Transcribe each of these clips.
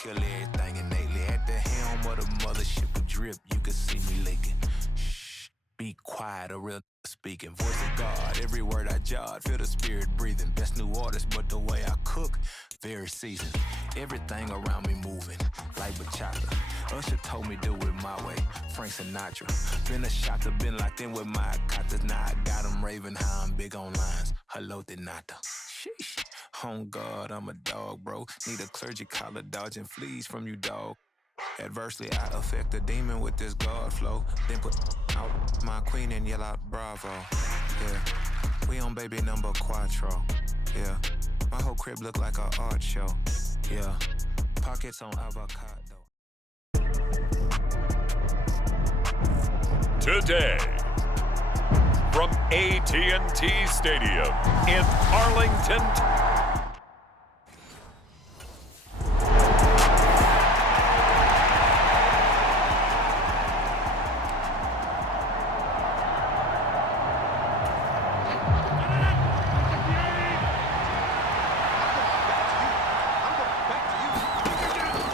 kill everything innately. At the helm of the mothership of drip, you can see me leaking. Shh, be quiet, a real speaking. Voice of God, every word I jot. Feel the spirit breathing. Best new artist, but the way I cook, very seasoned. Everything around me moving, like bachata. Usher told me do it my way, Frank Sinatra. Been a shotter, been locked in with my cotters. Now I got them raving how I'm big on lines. Hello, Denata. Sheesh. On God, I'm a dog, bro. Need a clergy collar, dodging fleas from you, dog. Adversely, I affect a demon with this God flow. Then put out my queen and yell out bravo. Yeah, we on baby number quattro. Yeah, my whole crib look like an art show. Yeah, pockets on avocado. Today, from AT&T Stadium in Arlington.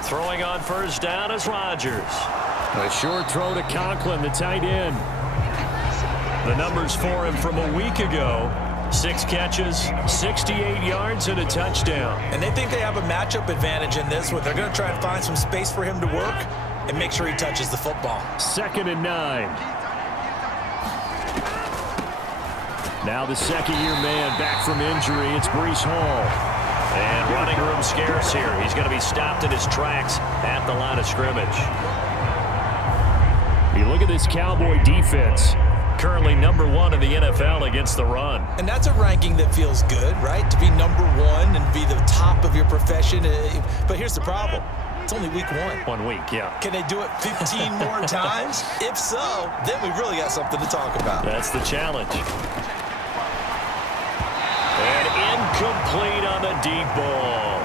Throwing on first down is Rodgers. A short throw to Conklin, the tight end. The numbers for him from a week ago. 6 catches, 68 yards, and a touchdown. And they think they have a matchup advantage in this one. They're going to try and find some space for him to work and make sure he touches the football. 2nd and 9. Now the second-year man back from injury. It's Breece Hall. And running room scarce here. He's going to be stopped in his tracks at the line of scrimmage. You look at this Cowboy defense. Currently number 1 in the NFL against the run. And that's a ranking that feels good, right? To be number 1 and be the top of your profession. But here's the problem. It's only week 1. 1 week, yeah. Can they do it 15 more times? If so, then we really got something to talk about. That's the challenge. And incomplete on the deep ball.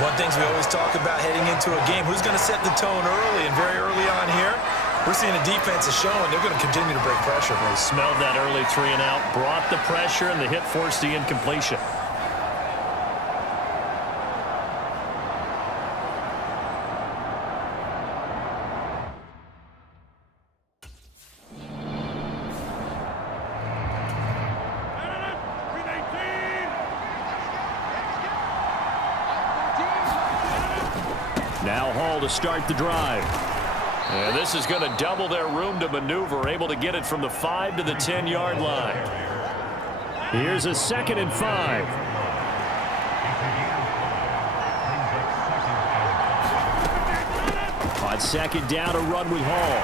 One of the things we always talk about heading into a game, who's going to set the tone early, and very early on here, we're seeing the defense is showing they're going to continue to break pressure. They smelled that early 3 and out, brought the pressure, and the hit forced the incompletion. Now Hall to start the drive. And this is going to double their room to maneuver, able to get it from the 5 to the 10-yard line. Here's a 2nd and 5. On 2nd down, a run with Hall.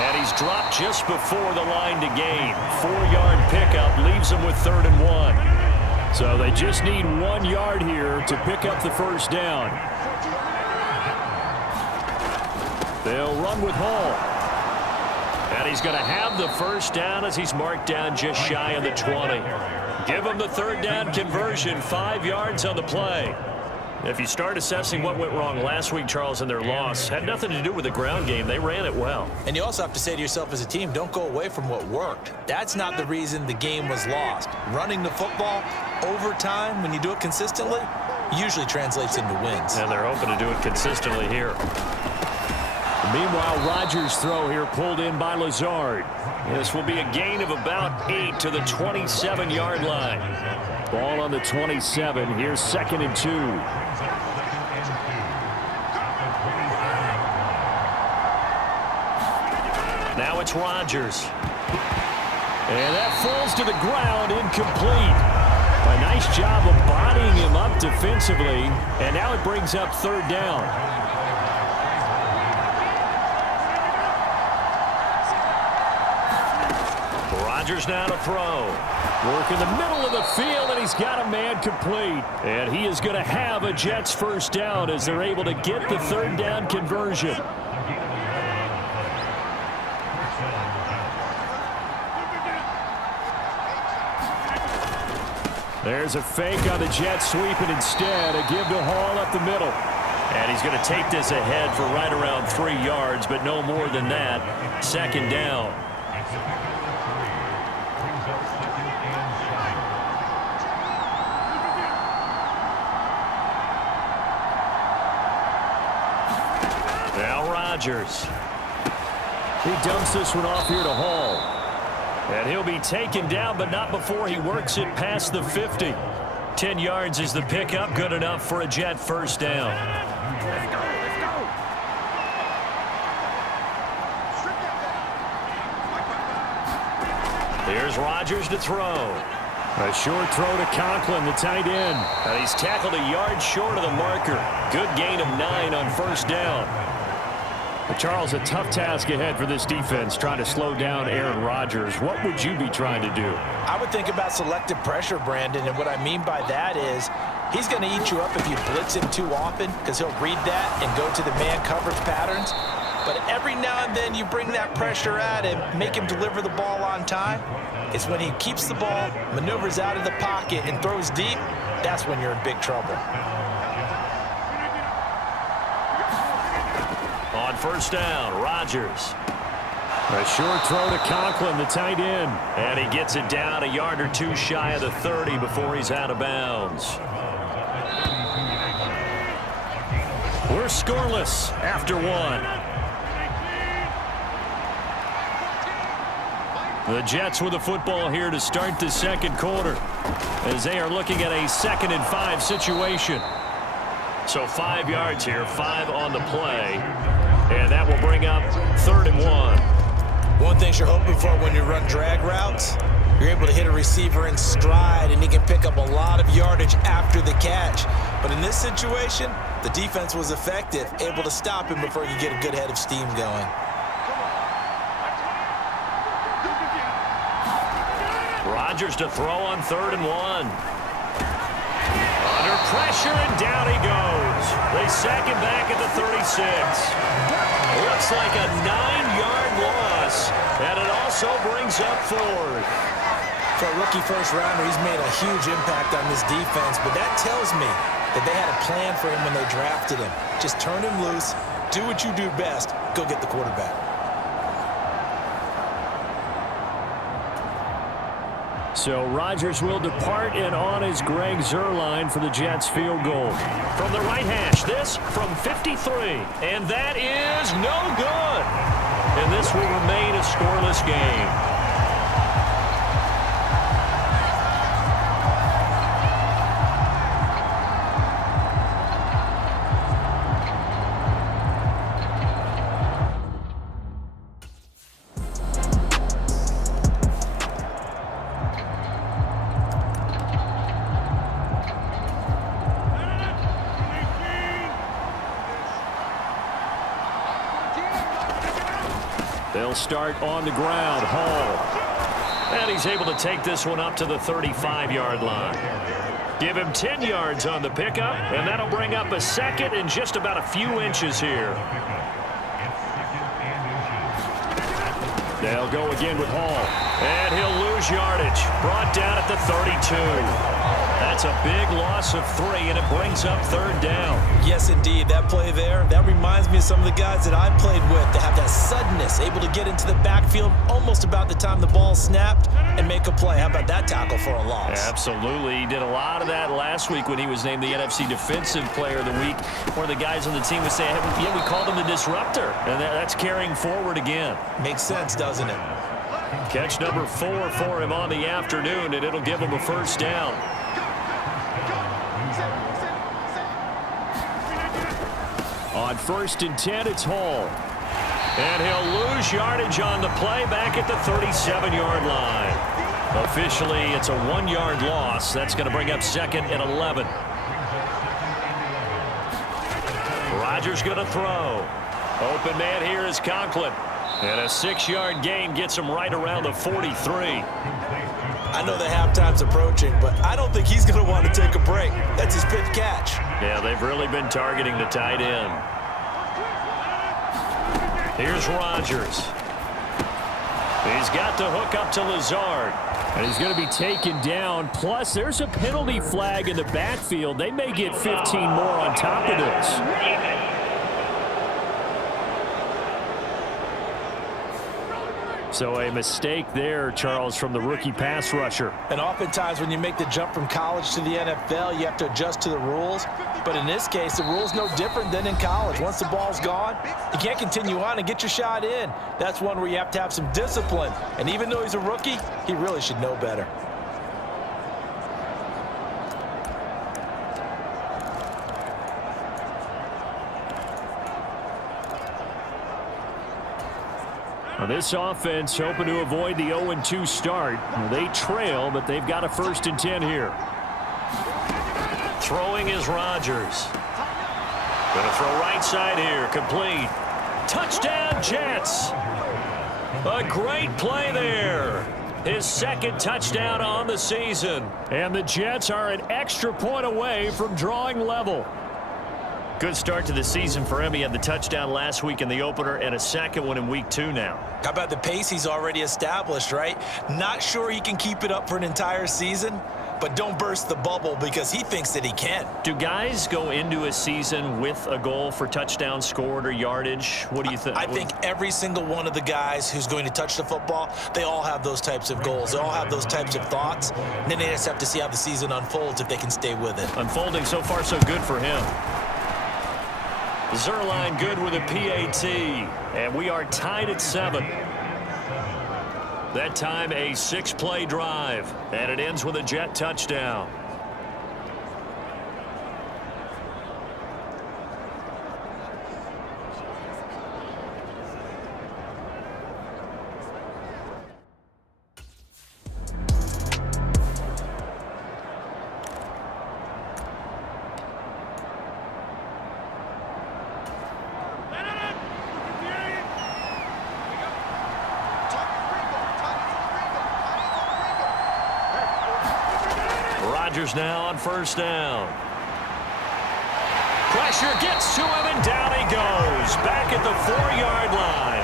And he's dropped just before the line to gain. 4-yard pickup leaves him with 3rd and 1. So they just need 1 yard here to pick up the first down. They'll run with Hall. And he's going to have the first down as he's marked down just shy of the 20. Give him the 3rd down conversion, 5 yards on the play. If you start assessing what went wrong last week, Charles, in their loss, had nothing to do with the ground game. They ran it well. And you also have to say to yourself as a team, don't go away from what worked. That's not the reason the game was lost. Running the football over time, when you do it consistently, usually translates into wins. And they're hoping to do it consistently here. Meanwhile, Rodgers' throw here pulled in by Lazard. This will be a gain of about 8 to the 27-yard line. Ball on the 27. Here's 2nd and 2. Now it's Rodgers. And that falls to the ground, incomplete. A nice job of bodying him up defensively. And now it brings up 3rd down. Rodgers now to throw. Work in the middle of the field, and he's got a man complete. And he is going to have a Jets first down as they're able to get the 3rd down conversion. There's a fake on the Jets sweep, and instead a give to Hall up the middle. And he's going to take this ahead for right around 3 yards, but no more than that. 2nd down. Now Rodgers. He dumps this one off here to Hall. And he'll be taken down, but not before he works it past the 50. 10 yards is the pickup. Good enough for a Jet first down. Here's Rodgers to throw. A short throw to Conklin, the tight end. And he's tackled a yard short of the marker. Good gain of 9 on first down. But Charles, a tough task ahead for this defense, trying to slow down Aaron Rodgers. What would you be trying to do? I would think about selective pressure, Brandon, and what I mean by that is he's going to eat you up if you blitz him too often because he'll read that and go to the man coverage patterns. But every now and then you bring that pressure at him, make him deliver the ball on time. It's when he keeps the ball, maneuvers out of the pocket, and throws deep, that's when you're in big trouble. On first down, Rodgers. A short throw to Conklin, the tight end. And he gets it down a yard or two shy of the 30 before he's out of bounds. We're scoreless after one. The Jets with the football here to start the second quarter as they are looking at a 2nd and 5 situation. So 5 yards here, 5 on the play, and that will bring up 3rd and 1. One thing you're hoping for when you run drag routes, you're able to hit a receiver in stride and he can pick up a lot of yardage after the catch. But in this situation, the defense was effective, able to stop him before you get a good head of steam going. Rodgers to throw on 3rd and 1. Under pressure, and down he goes. They sack him back at the 36. Looks like a 9-yard loss, and it also brings up 4th. For a rookie first-rounder, he's made a huge impact on this defense, but that tells me that they had a plan for him when they drafted him. Just turn him loose, do what you do best, go get the quarterback. So Rodgers will depart, and on is Greg Zuerlein for the Jets field goal. From the right hash, this from 53. And that is no good. And this will remain a scoreless game. They'll start on the ground. Hall. And he's able to take this one up to the 35-yard line. Give him 10 yards on the pickup, and that'll bring up a 2nd and just about a few inches here. They'll go again with Hall. And he'll lose yardage. Brought down at the 32. That's a big loss of 3, and it brings up 3rd down. Yes, indeed. That play there, that reminds me of some of the guys that I played with that have that suddenness, able to get into the backfield almost about the time the ball snapped and make a play. How about that tackle for a loss? Absolutely. He did a lot of that last week when he was named the NFC Defensive Player of the Week. One of the guys on the team would say, yeah, we called him the disruptor. And that's carrying forward again. Makes sense, doesn't it? Catch number 4 for him on the afternoon, and it'll give him a first down. On 1st and 10, it's Hall. And he'll lose yardage on the play back at the 37-yard line. Officially, it's a 1-yard loss. That's going to bring up 2nd and 11. Rodgers going to throw. Open man here is Conklin. And a 6-yard gain gets him right around the 43. I know the halftime's approaching, but I don't think he's going to want to take a break. That's his 5th catch. Yeah, they've really been targeting the tight end. Here's Rodgers. He's got the hook up to Lazard. And he's going to be taken down. Plus, there's a penalty flag in the backfield. They may get 15 more on top of this. So a mistake there, Charles, from the rookie pass rusher. And oftentimes when you make the jump from college to the NFL, you have to adjust to the rules. But in this case, the rule's no different than in college. Once the ball's gone, you can't continue on and get your shot in. That's one where you have to have some discipline. And even though he's a rookie, he really should know better. Well, this offense hoping to avoid the 0-2 start. They trail, but they've got a 1st and 10 here. Throwing is Rodgers. Going to throw right side here. Complete. Touchdown, Jets. A great play there. His 2nd touchdown on the season. And the Jets are an extra point away from drawing level. Good start to the season for him. He had the touchdown last week in the opener and a 2nd one in week 2 now. How about the pace he's already established, right? Not sure he can keep it up for an entire season, but don't burst the bubble because he thinks that he can. Do guys go into a season with a goal for touchdown scored or yardage? What do you think? I think every single one of the guys who's going to touch the football, they all have those types of goals. They all have those types of thoughts. And then they just have to see how the season unfolds if they can stay with it. Unfolding so far so good for him. Zerline good with a PAT, and we are tied at 7. That time a 6-play drive, and it ends with a Jet touchdown. Rodgers now on 1st down. Pressure gets to him, and down he goes. Back at the 4-yard line.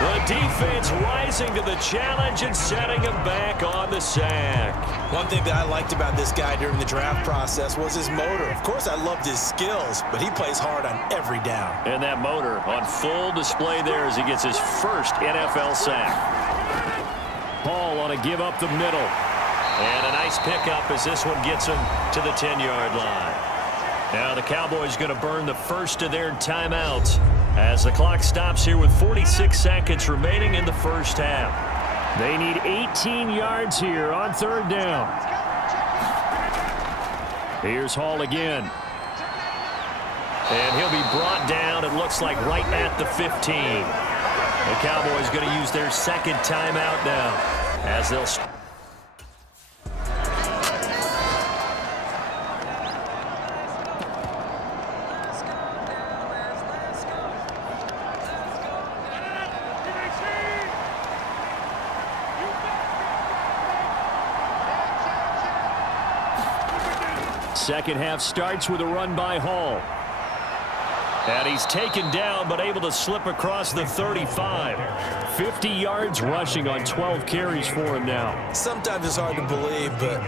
The defense rising to the challenge and setting him back on the sack. One thing that I liked about this guy during the draft process was his motor. Of course, I loved his skills, but he plays hard on every down. And that motor on full display there as he gets his 1st NFL sack. Hall on a give up the middle. And a nice pickup as this one gets him to the 10-yard line. Now the Cowboys going to burn the 1st of their timeouts as the clock stops here with 46 seconds remaining in the 1st half. They need 18 yards here on 3rd down. Here's Hall again. And he'll be brought down, it looks like, right at the 15. The Cowboys going to use their 2nd timeout now as they'll... Second half starts with a run by Hall. And he's taken down but able to slip across the 35. 50 yards rushing on 12 carries for him now. Sometimes it's hard to believe, but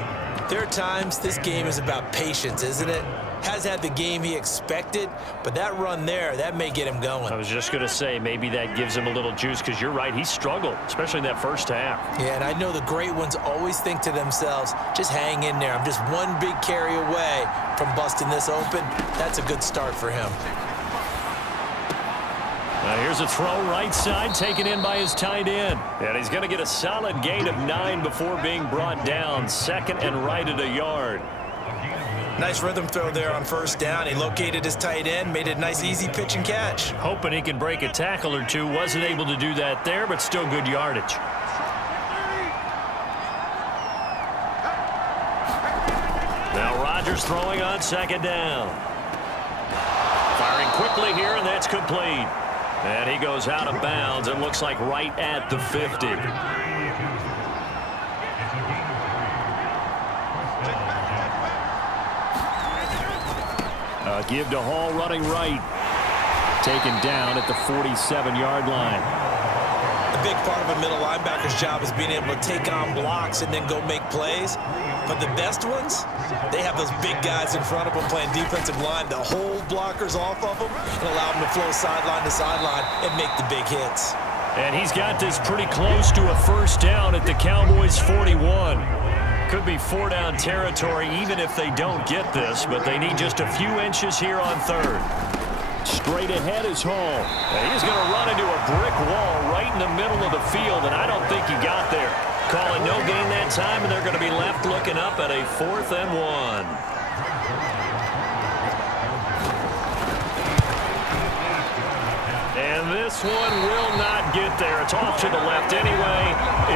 there are times this game is about patience, isn't it? Has had the game he expected, but that run there, that may get him going. I was just going to say maybe that gives him a little juice because you're right, he struggled, especially in that 1st half. Yeah, and I know the great ones always think to themselves, just hang in there. I'm just one big carry away from busting this open. That's a good start for him. Now here's a throw right side taken in by his tight end. And he's going to get a solid gain of 9 before being brought down. 2nd and right at a yard. Nice rhythm throw there on 1st down. He located his tight end, made it a nice easy pitch and catch. Hoping he can break a tackle or two. Wasn't able to do that there, but still good yardage. Now Rodgers throwing on 2nd down. Firing quickly here, and that's complete. And he goes out of bounds. It looks like right at the 50. Give to Hall running right. Taken down at the 47-yard line. A big part of a middle linebacker's job is being able to take on blocks and then go make plays. But the best ones, they have those big guys in front of them playing defensive line to hold blockers off of them and allow them to flow sideline to sideline and make the big hits. And he's got this pretty close to a first down at the Cowboys' 41. Could be four-down territory even if they don't get this, but they need just a few inches here on third. Straight ahead is Hall. And he's going to run into a brick wall right in the middle of the field, and I don't think he got there. Calling no gain that time, and they're going to be left looking up at a 4th and 1. And this one will not get there. It's off to the left anyway.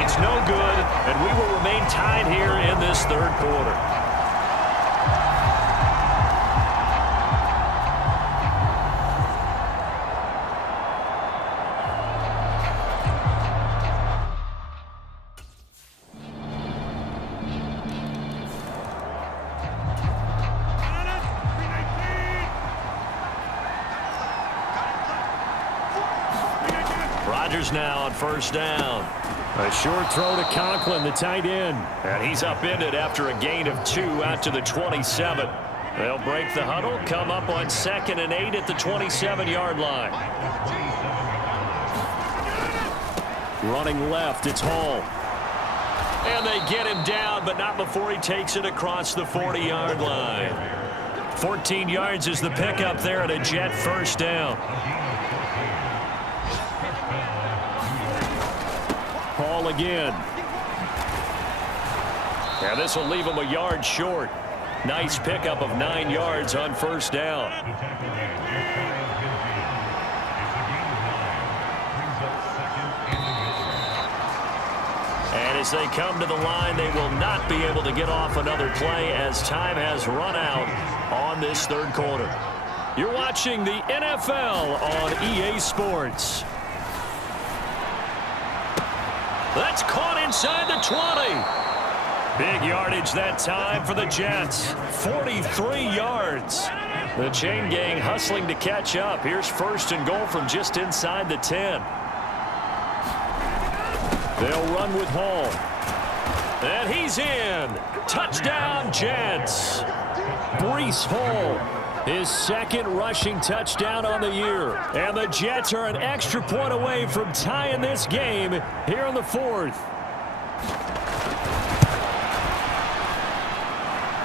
It's no good, and we will remain tied here in this third quarter. Now on first down. A short throw to Conklin, the tight end. And he's upended after a gain of 2 out to the 27. They'll break the huddle, come up on 2nd and 8 at the 27-yard line. Running left, it's Hall. And they get him down, but not before he takes it across the 40-yard line. 14 yards is the pickup there at a Jet first down. Hall again. And this will leave him a yard short. Nice pickup of 9 yards on first down. And as they come to the line, they will not be able to get off another play as time has run out on this third quarter. You're watching the NFL on EA Sports. That's caught inside the 20. Big yardage that time for the Jets. 43 yards. The chain gang hustling to catch up. Here's 1st and goal from just inside the 10. They'll run with Hall. And he's in. Touchdown, Jets. Breece Hall. His 2nd rushing touchdown on the year. And the Jets are an extra point away from tying this game here in the 4th.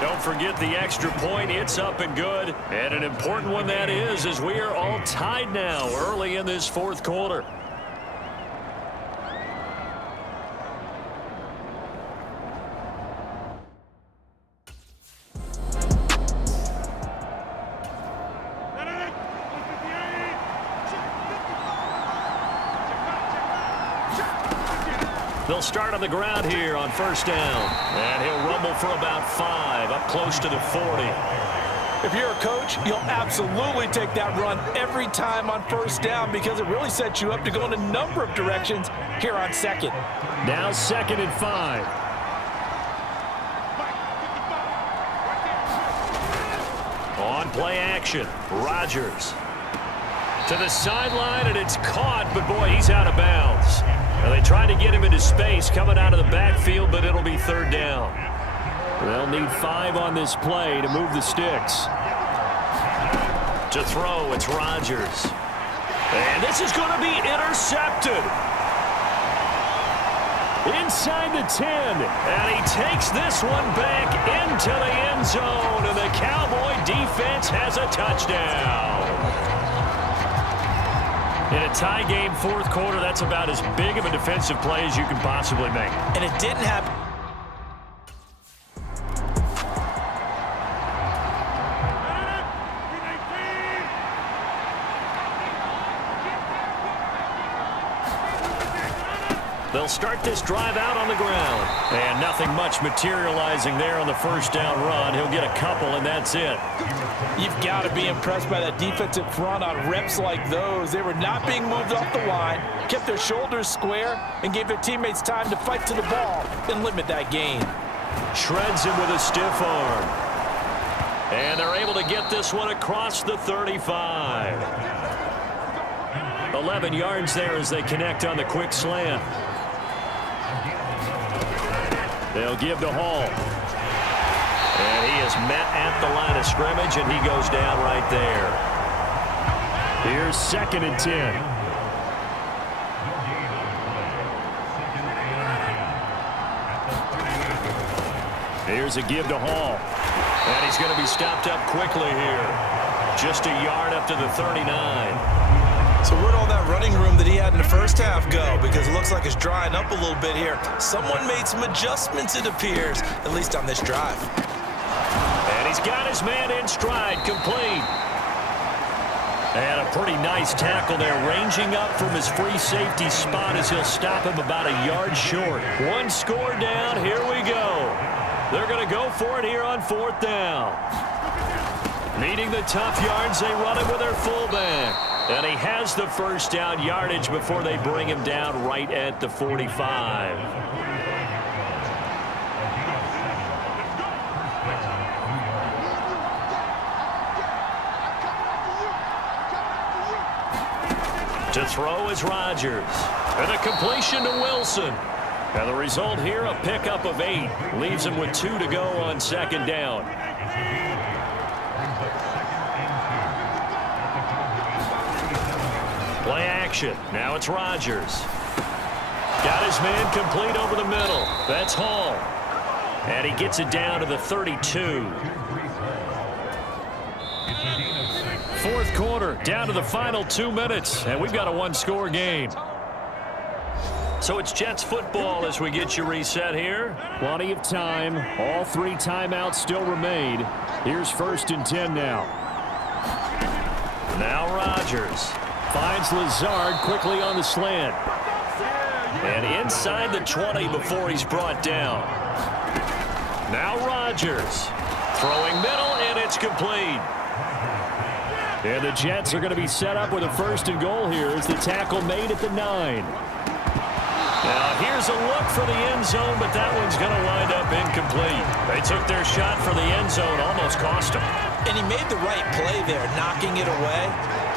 Don't forget the extra point. It's up and good. And an important one that is, as we are all tied now early in this 4th quarter. They'll start on the ground here on first down. And he'll rumble for about 5, up close to the 40. If you're a coach, you'll absolutely take that run every time on first down because it really sets you up to go in a number of directions here on 2nd. Now 2nd and 5. On play action, Rodgers. To the sideline, and it's caught, but boy, he's out of bounds. And they try to get him into space coming out of the backfield, but it'll be 3rd down. They'll need 5 on this play to move the sticks. To throw, it's Rodgers. And this is going to be intercepted. Inside the 10. And he takes this one back into the end zone. And the Cowboy defense has a touchdown. In a tie game, 4th quarter, that's about as big of a defensive play as you can possibly make. And it didn't happen. They'll start this drive out on the ground. And nothing much materializing there on the first down run. He'll get a couple, and that's it. You've got to be impressed by that defensive front on reps like those. They were not being moved off the line, kept their shoulders square, and gave their teammates time to fight to the ball and limit that gain. Shreds him with a stiff arm. And they're able to get this one across the 35. 11 yards there as they connect on the quick slant. They'll give to Hall. And he is met at the line of scrimmage, and he goes down right there. Here's 2nd and 10. Here's a give to Hall. And he's going to be stopped up quickly here. Just a yard up to the 39. So where'd all that running room that he had in the first half go? Because it looks like it's drying up a little bit here. Someone made some adjustments, it appears, at least on this drive. And he's got his man in stride, complete. And a pretty nice tackle there, ranging up from his free safety spot as he'll stop him about a yard short. One score down, here we go. They're going to go for it here on 4th down. Needing the tough yards, they run it with their fullback. And he has the first down yardage before they bring him down right at the 45. To throw is Rodgers. And a completion to Wilson. And the result here, a pickup of 8. Leaves him with 2 to go on 2nd down. Play action. Now it's Rodgers. Got his man complete over the middle. That's Hall. And he gets it down to the 32. 4th quarter, down to the final 2 minutes, and we've got a one-score game. So it's Jets football as we get you reset here. Plenty of time. All 3 timeouts still remain. Here's 1st and 10 now. Now Rodgers finds Lazard quickly on the slant. And inside the 20 before he's brought down. Now Rodgers throwing middle, and it's complete. And the Jets are going to be set up with a 1st and goal here as the tackle made at the 9. Now here's a look for the end zone, but that one's going to wind up incomplete. They took their shot for the end zone, almost cost them. And he made the right play there, knocking it away.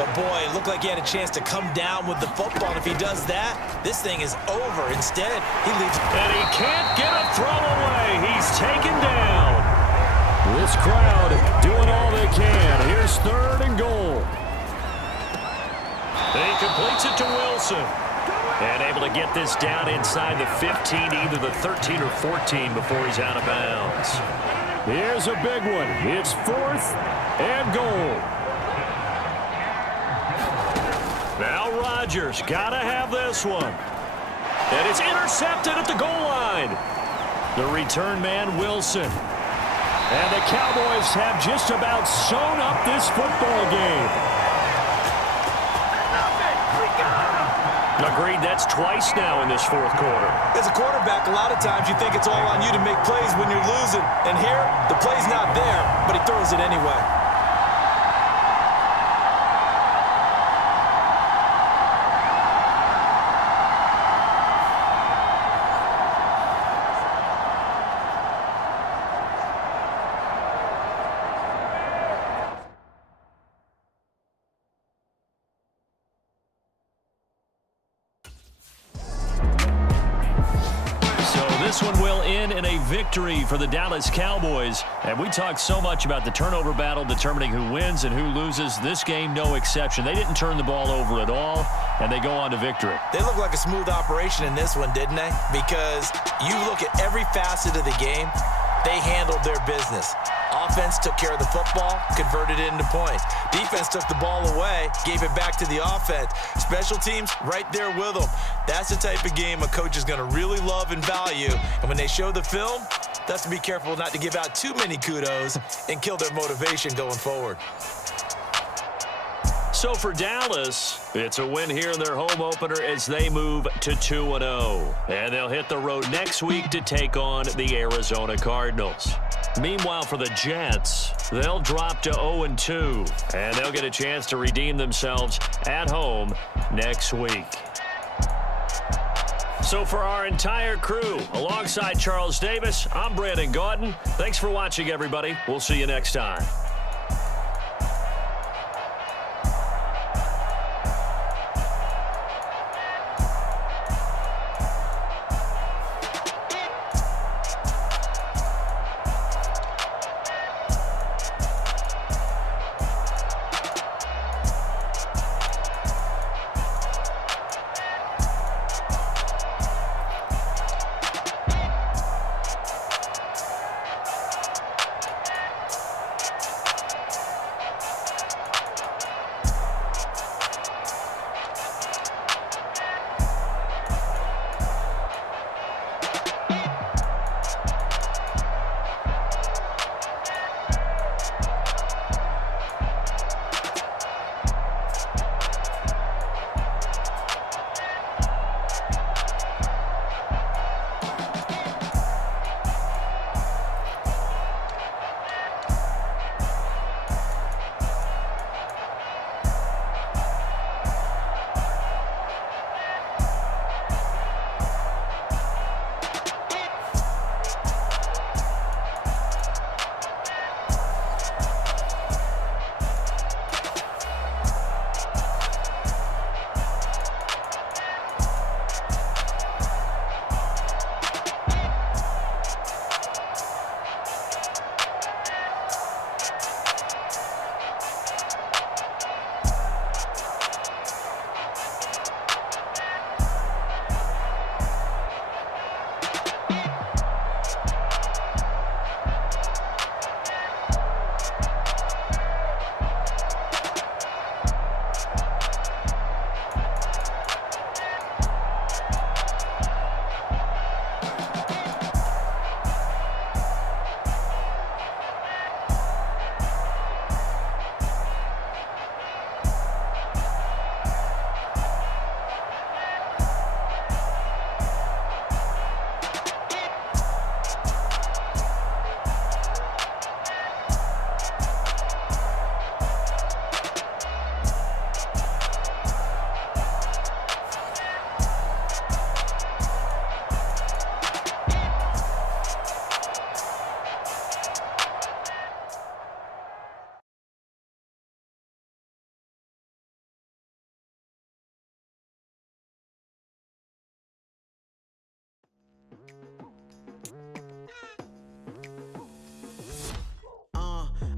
But boy, it looked like he had a chance to come down with the football. And if he does that, this thing is over. Instead, he leaves. And he can't get a throw away. He's taken down. This crowd doing all they can. Here's 3rd and goal. And he completes it to Wilson. And able to get this down inside the 15, either the 13 or 14 before he's out of bounds. Here's a big one. It's 4th and goal. Now Rodgers got to have this one. And it's intercepted at the goal line. The return man, Wilson. And the Cowboys have just about sewn up this football game. Agreed, that's twice now in this 4th quarter. As a quarterback, a lot of times you think it's all on you to make plays when you're losing. And here, the play's not there, but he throws it anyway. This one will end in a victory for the Dallas Cowboys. And we talked so much about the turnover battle determining who wins and who loses. This game, no exception. They didn't turn the ball over at all, and they go on to victory. They look like a smooth operation in this one, didn't they? Because you look at every facet of the game, they handled their business. Offense took care of the football, converted it into points. Defense took the ball away, gave it back to the offense. Special teams, right there with them. That's the type of game a coach is going to really love and value. And when they show the film, that's to be careful not to give out too many kudos and kill their motivation going forward. So for Dallas, it's a win here in their home opener as they move to 2-0. And they'll hit the road next week to take on the Arizona Cardinals. Meanwhile, for the Jets, they'll drop to 0-2, and they'll get a chance to redeem themselves at home next week. So for our entire crew, alongside Charles Davis, I'm Brandon Gaudin. Thanks for watching, everybody. We'll see you next time.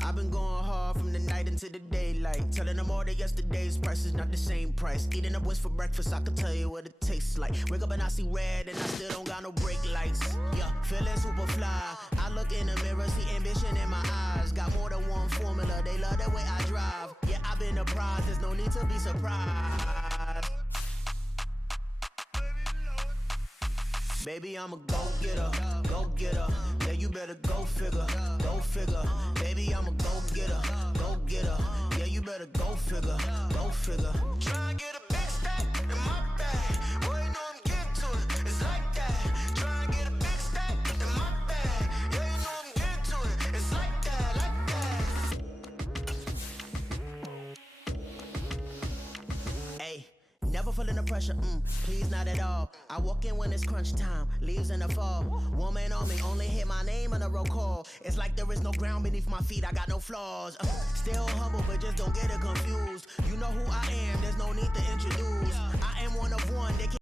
I've been going hard from the night into the daylight. Telling them all that yesterday's price is not the same price. Eating up what's for breakfast, I can tell you what it tastes like. Wake up and I see red and I still don't got no brake lights. Yeah, feeling super fly. I look in the mirror, see ambition in my eyes. Got more than one formula, they love the way I drive. Yeah, I've been a prize, there's no need to be surprised. Baby, I'm a go-getter, go-getter. Yeah, you better go figure, go figure. Baby, I'm a go-getter, go-getter. Yeah, you better go figure, go figure. Try and get a big stack in my bag. Boy, you know I'm getting to it, it's like that. Try and get a big stack in my bag. Yeah, you know I'm getting to it, it's like that, like that. Hey. Never feeling the pressure, please not at all. I walk in when it's crunch time, leaves in the fall. Woman on me, only hit my name on a roll call. It's like there is no ground beneath my feet, I got no flaws. Still humble, but just don't get it confused. You know who I am, there's no need to introduce. I am one of one, they can't